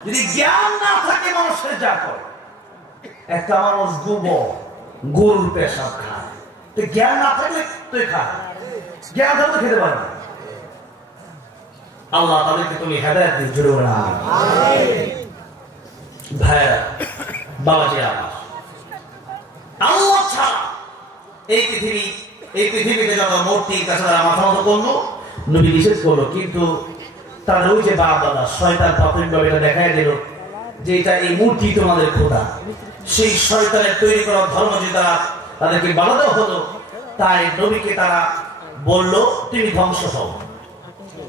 যদি জ্ঞান না থাকে মানুষের যা করে, একটা মানুষ গরুর পেশাব খায়, তো জ্ঞান না থাকলে তুই খা, জ্ঞান থাকলে খেতে পারবে না। আল্লাহ তাদেরকে তুমি হেদায়েত দিয়ে জুড়ে না ভাইয়া বাবাজি আমার। আল্লাহ ছাড়া এই পৃথিবীতে যত মূর্তি তাছাড়া মাথা মতো করলো, নবী নিষেধ করলো, কিন্তু তাদের ওই যে বাপ দাদা শয়তান প্রাথমিকভাবে এটা দেখাই দিল যে এটা এই মূর্তি তোমাদের খোদা। সেই শয়তানের তৈরি করা ধর্ম যে তারা তাদেরকে বাধা হলো, তাই নবীকে তারা বলল তুমি ধ্বংস হও,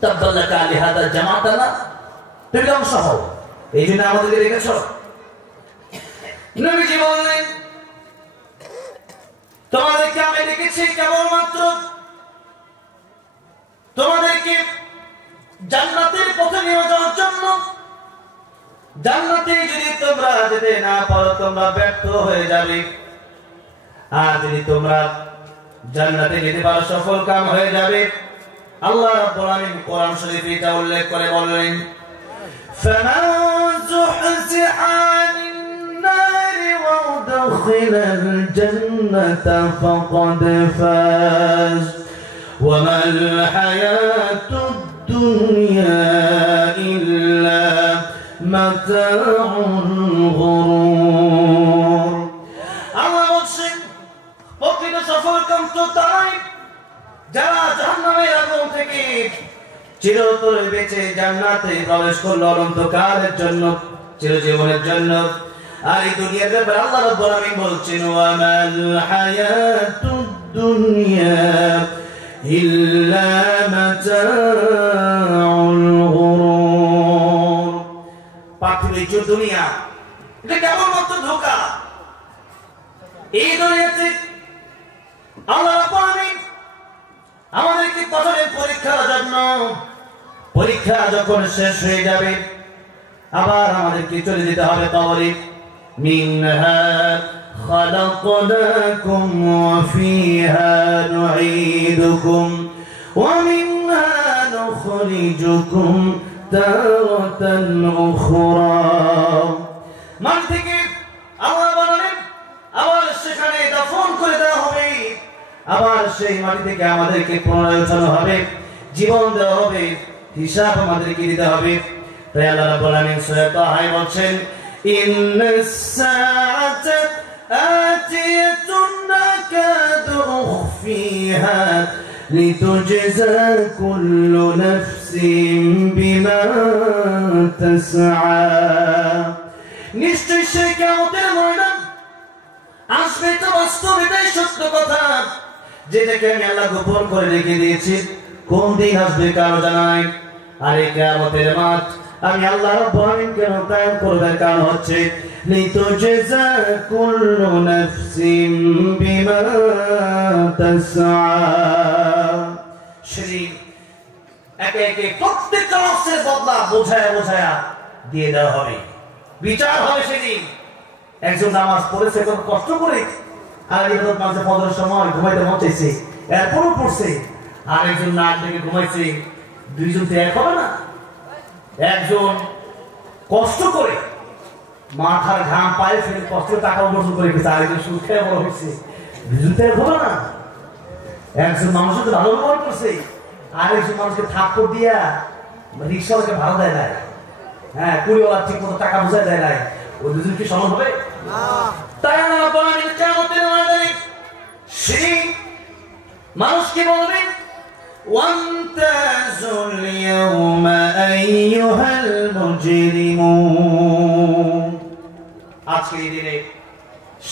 তাব্বাল্লাকা লিহাদা জামাতানা, তুমি ধ্বংস হও। এই জন্য আমাদেরকে দেখেছ নবীজি বললেন তোমাদেরকে আমি দেখেছি কেবলমাত্র তোমাদেরকে জান্নাতের পথে নিয়ে যাওয়ার জন্য। জান্নাতে যদি তোমরা যেতে না পারো তোমরা ব্যর্থ হয়ে যাবে, আর যদি তোমরা জান্নাতে যেতে পারো সফল কাম হয়ে যাবে। আল্লাহ রাব্বুল আলামিন কোরআন শরীফে এটা উল্লেখ করে বললেন ফামান যুহজিহা আনিন নারি ওয়া উদখিলাল জান্নাতা ফাকাদ ফাজ ওয়া মাল হায়াতুদ দুনিয়া ইল্লা মাতাউল গুরুর। আল্লাহ বলেন প্রকৃত সফলকাম তো তাই যারা জাহান্নামের আগুন থেকে চিরতরে বেঁচে জান্নাতে প্রবেশ করলো অনন্তকালের জন্য, চিরজীবনের জন্য। আর এই দুনিয়ার ব্যাপারে আল্লাহ রাব্বুল আলামিন বলছেন ওয়া মাল হায়াতুদ দুনিয়া ইল্লা মাতাউল গুরুর। পার্থিব দুনিয়া এটা কেবলমাত্র ধোঁকা। এই দুনিয়াতে আল্লাহ রাব্বুল আলামিন আমাদেরকে পাঠালেন পরীক্ষার জন্য। পরীক্ষা যখন শেষ হয়ে যাবে আবার আমাদেরকে চলে যেতে হবে কবরে। মিনহা খালাকনাকুম ওয়া ফিহা নুঈদুকুম ওয়া মিনহা নুখরিজুকুম তারাতান উখরা। মান থেকে আল্লাহ বলেন আবার সেখানে দাফন করে দেওয়া হবে, আবার সেই মাটি থেকে আমাদেরকে পুনরায় উঠানো হবে, জীবন দেওয়া হবে, হিসাব আমাদেরকে দিতে হবে। তাই আল্লাহ রাব্বুল আলামিন সূরা তাহা বলেন ইন্নাস সাআতা আতিয়াতুন নাকাদু উখফিহা লিতুজজা কুল্লু নাফসিন বিমা তাসআ। নিশ্চয় সেই কিয়ামতের ময়দান আসবে, তো বাস্তব এটাই সত্য কথা, যেটাকে আমি আল্লাহ গোপন করে রেখে দিয়েছি। কোন দিন আসবে কারো জানা নাই। আর এই কিয়ামতের মাঠ আমি আল্লাহ রাব্বুল আলামিন কেন কায়েম করবার কারণ হচ্ছে লিতুজজা কুল্লু নাফসিন বিমা তাসআ। সেদিন একে একে প্রত্যেকটা নফসের বদলা বোঝায়া বোঝায়া দিয়ে দেওয়া হবে, বিচার হবে সেদিন। একজন নামাজ পড়েছে কত কষ্ট করে, আর একজন নামাজে ফজরের সময় ঘুমাইতে মন চাইছে এরপরও পড়ছে, আর একজন না থেকে ঘুমাইছে। দুইজন তো এক হবে না। একজন কষ্ট করে মাথার ঘাম পায়ে ফেলে কষ্ট টাকা উপার্জন করে গেছে, আরেকজন সুদ খেয়ে বড় হয়েছে। দুইজন তো এক হবে না। একজন মানুষের তো ভালো ব্যবহার করছে, আর একজন মানুষকে থাপ্পড় দিয়া রিক্সাওয়ালাকে ভাড়া দেয় নাই, হ্যাঁ কুড়িওয়ালা ঠিক মতো টাকা বুঝাই দেয় নাই। ওই দুজন কি সমান হবে? তাই আল্লাহ বলেন কিয়ামতের ময়দানে সেই মানুষকে বলবেন ওয়ান্তাজুল ইয়াওমা আইয়ুহাল মুজরিমুন। আজকের দিনে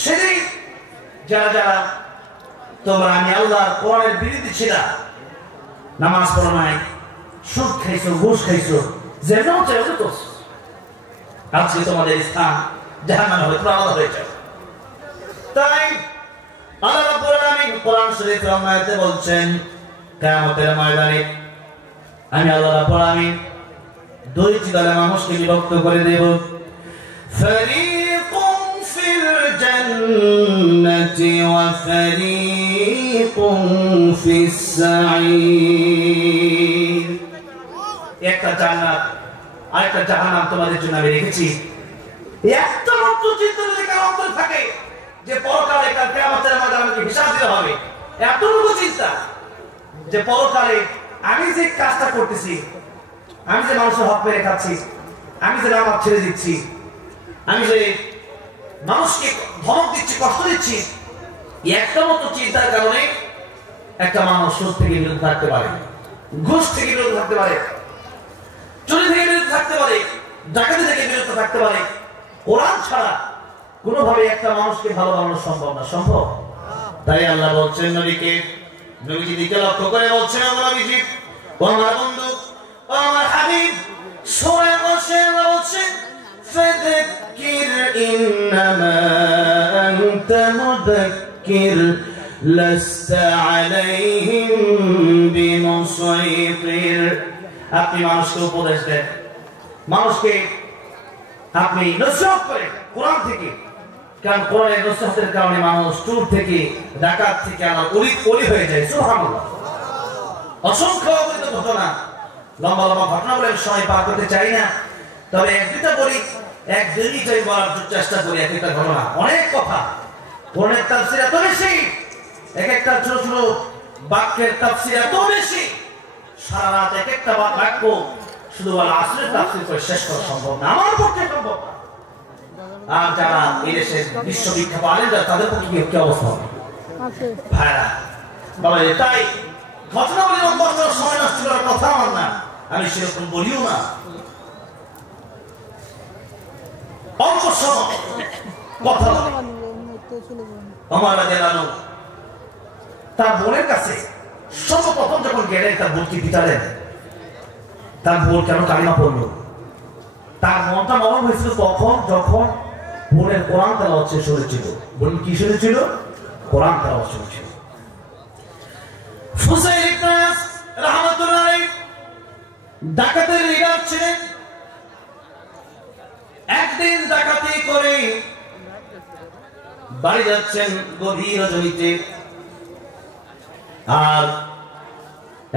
সেদিন যারা যারা তোমরা আমি আল্লাহর কোরআনের বিরোধী ছিলা, নামাজ পড়ো নাই, সুদ খাইছো, ঘুষ খাইছো, যেন চাইছো তো আজকে তোমাদের স্থান জাহান্নামে হবে, তোমরা আলাদা হয়ে যাও। তাই আল্লাহ রাব্বুল আলামিন কোরআন শরীফের আয়াতে বলছেন কিয়ামতের ময়দানে আমি আল্লাহ রাব্বুল আলামিন দুইটি দলে মানুষকে বিভক্ত করে দেব। ফারীকুন ফিল জান্নাতি ওয়া ফারীকুন ফিস সাঈর। একটা জান্নাত আরেকটা জাহান্নাম তোমাদের জন্য আমি রেখেছি। একটা মাত্র চিন্তা যদি কারো অন্তরে থাকে যে পরকালে কাল কিয়ামতের ময়দানে আমাকে হিসাব দিতে হবে, এতটুকু চিন্তা যে পরকালে আমি যে কাজটা করতেছি, আমি যে মানুষের হক মেরে খাচ্ছি, আমি যে নামাজ ছেড়ে দিচ্ছি, আমি যে মানুষকে ধমক দিচ্ছি, কষ্ট দিচ্ছি, একটা মতো চিন্তার কারণে একটা মানুষ সুদ থেকে বিরত থাকতে পারে, ঘুষ থেকে বিরত থাকতে পারে, চুরি থেকে বিরত থাকতে পারে, ডাকাতি থেকে বিরত থাকতে পারে। কোরআন ছাড়া কোনোভাবে একটা মানুষকে ভালো বানানো সম্ভব না। সম্ভব? তাই আল্লাহ বলছেন নবীকে, নবীজি দিকে লক্ষ্য করে বলছেন, নবীজি ও আমার বন্ধু, ও আমার হাবিব, সূরা বসে বলছেন ফাযাক্কির ইন্নামা আনতা মুযাক্কির লাস্তা আলাইহিম বিমুসাইতির। আপনি মানুষকে উপদেশ দেন, মানুষকে আপনি নসিহত করেন কোরআন থেকে, কারণ কোরআনের নসিহতের কারণে মানুষ চোর থেকে, ডাকাত থেকে আমার অলি হয়ে যায়। সুবহানাল্লাহ। অসংখ্য অগণিত ঘটনা, লম্বা লম্বা ঘটনা বলে সময় পার করতে চাই না, তবে এক দুটা বলি, এক দুই মিনিট বলার চেষ্টা করি। এক একটা ঘটনা, অনেক কথা। কোরআনের তাফসীর এত বেশি, এক একটা ছোট ছোট বাক্যের তাফসীর এত বেশি, সারা রাত এক একটা বাক্য শুধু আসরের তাফসীর করে শেষ করা সম্ভব না, আমার পক্ষে সম্ভব না। আর যারা এই দেশের বিশ্ববিখ্যাত আলেম তাদের পক্ষে কি অবস্থা হবে ভাইরা বাবা? তাই ঘটনা বলে সময় নষ্ট করার কথা আমার না, আমি সেরকম বলিও না। অল্প সময় কথা বলে আমার জানানো তার বোনের কাছে সর্বপ্রথম যখন গেলেন, তার বোনকে বিচারেন, তার বোন কেন কালিমা পড়লো, তার মনটা নরম হয়েছিল তখন যখন বোনের কোরআন তেলাওয়াত শেষ হয়েছিল। বোন কি শুনেছিল? কোরআন তেলাওয়াত শুনেছিল। ফুসাইল ইবনে আস রাহমাতুল্লাহ আলাইহি ডাকাতের লিডার ছিলেন। একদিন ডাকাতি করে বাড়ি যাচ্ছেন গভীর জমিতে, আর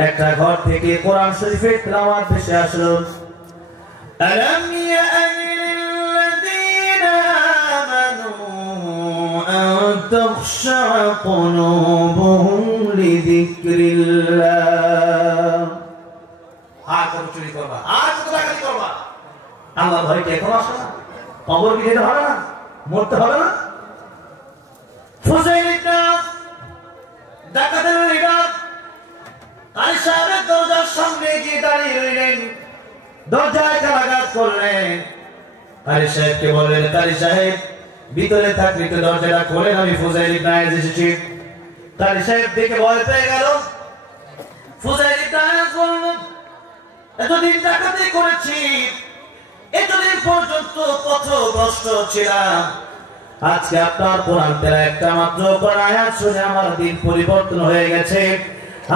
একটা ঘর থেকে কোরআন শরীফের তেলাওয়াত ভেসে আসলো। আলাম ইয়ানি লিল্লাযীনা আমানু আন তাখশা কুলুবুহুম লিযিকরিল্লাহ। আর কত চুরি করবা, আর কত ডাকাতি করবা, আল্লাহর ভয় কি এখন আসে না? কবর কি যেতে হবে না? মরতে হবে না? ফুসাইল ইবনে আস ডাকাতের লিডার কারি সাহেবের দরজার সামনে গিয়ে দাঁড়িয়ে রইলেন, দরজায় কারাঘাত করলেন। কারি সাহেবকে বললেন, কারি সাহেব ভিতরে থাকলে তো দরজাটা খোলেন, আমি ফুসাইল ইবনে আস এসেছি। কারি সাহেব দেখে ভয় পেয়ে গেল। ফুসাইল ইবনে আস বলল, এতদিন ডাকাতি করেছি, এতদিন পর্যন্ত পথভ্রষ্ট ছিলাম, আজকে আপনার কোরআন তেলাওয়াত একটা মাত্র আয়াত শুনে আমার দিন পরিবর্তন হয়ে গেছে,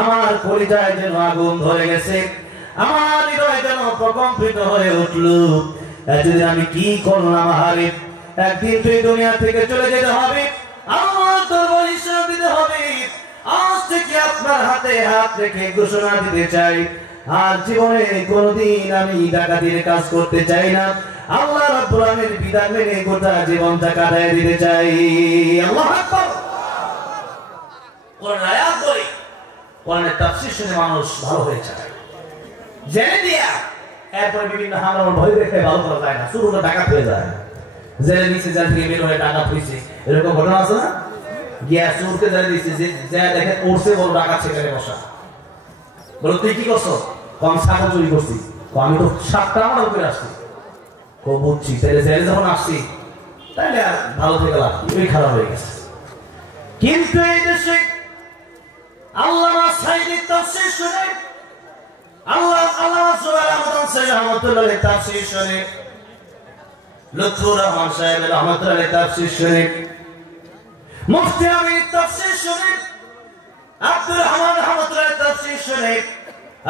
আমার কলিজায় যেন আগুন ধরে গেছে, আমার হৃদয় যেন প্রকম্পিত হয়ে উঠল। এতদিন আমি কি করলাম হাবিব? একদিন তুই দুনিয়া থেকে চলে যেতে হবে, আমার দরবারে হিসাব দিতে হবে। আজ থেকে আপনার হাতে হাত রেখে ঘোষণা দিতে চাই, আর জীবনে কোনদিন আমি ডাকাতির কাজ করতে চাই না। আল্লাহ রাব্বুল আলামিনের বিধান মেনে গোটা জীবনটা কাটায় দিতে চাই। আল্লাহু আকবার। কোরআন আয়াত বলে, কোরআনের তাফসীর শুনে মানুষ ভালো হয়ে যায়, জেনে দিয়া এরপরে বিভিন্ন হামলার ভয় দেখে ভালো করা যায় না, শুরুটা ডাকাত হয়ে যায়, জেলে নিচে জেল থেকে বের হয়ে ডাকাত হয়েছে, এরকম ঘটনা আছে না? গিয়া চোরকে জেলে দিচ্ছে, যে দেখে পড়ছে বড় ডাকাত সেখানে বসা, বলো তুই কি করছো? আমি ছাগল চুরি করছি, আমি তো 7টা আমার উপরে আসছি, বুঝছি, তাহলে জেলে যখন আসছি তাহলে আর ভালো থেকে লাভ, ওই খারাপ হয়ে গেছে। কিন্তু এই দেশে আল্লামা সাঈদীর তাফসীর শুনে, আল্লামা জুবাইর আহমদ আনসারী রাহমাতুল্লাহ আলাইহি তাফসীর শুনে, লুৎফুর রহমান সাহেব রাহমাতুল্লাহ আলাইহি তাফসীর শুনে, মুফতি আমির তাফসীর শুনে, আব্দুর রহমান রাহমাতুল্লাহ আলাইহি তাফসীর শুনে,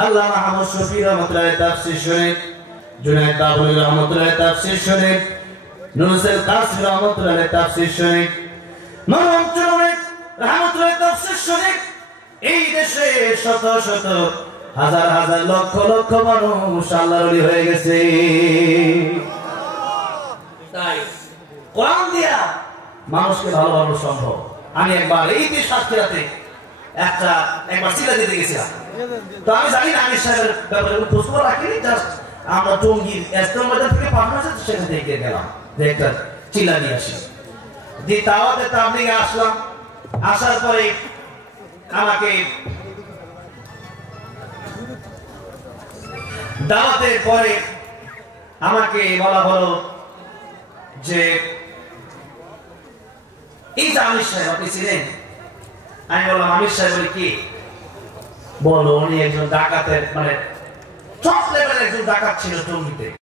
আল্লামা আহমদ শফী রাহমাতুল্লাহ আলাইহি তাফসীর শুনে, জুনায়েদ বাবুল রহমাতুল্লাহ আলাইহি তাফসীর শুনে, নুরুল কাসিম রাহমাতুল্লাহ আলাইহি তাফসীর শুনে, মারুফ জুনায়েদ রাহমাতুল্লাহ আলাইহি তাফসীর শুনে, এই দেশে শত শত হাজার হাজার লক্ষ লক্ষ মানুষ আল্লাহর ওলি হয়ে গেছে। তাই কোরআন দিয়া মানুষকে ভালোবাসা সম্ভব। আমি একবার এই যে শাস্ত্রাতে একবার সিলা দিতে গেছিলাম, তো আমি জানি না আমি সাহেবের ব্যাপারে খোঁজ খবর রাখিনি, জাস্ট আমরা টঙ্গীর এস্ট্রোমাজার থেকে পাঠানো হয়েছে, সেখান থেকে গেলাম যে একটা চিল্লা নিয়ে আসি। যে দাওয়াতে তাবলীগে আসলাম, আসার পরে আমাকে দাওয়াতের পরে আমাকে বলা হলো যে এই যে আমির সাহেব আপনি ছিলেন? আমি বললাম আমির সাহেব বলে কি? বলো উনি একজন ডাকাতের মানে টপ লেভেলের একজন ডাকাত ছিল টঙ্গীতে।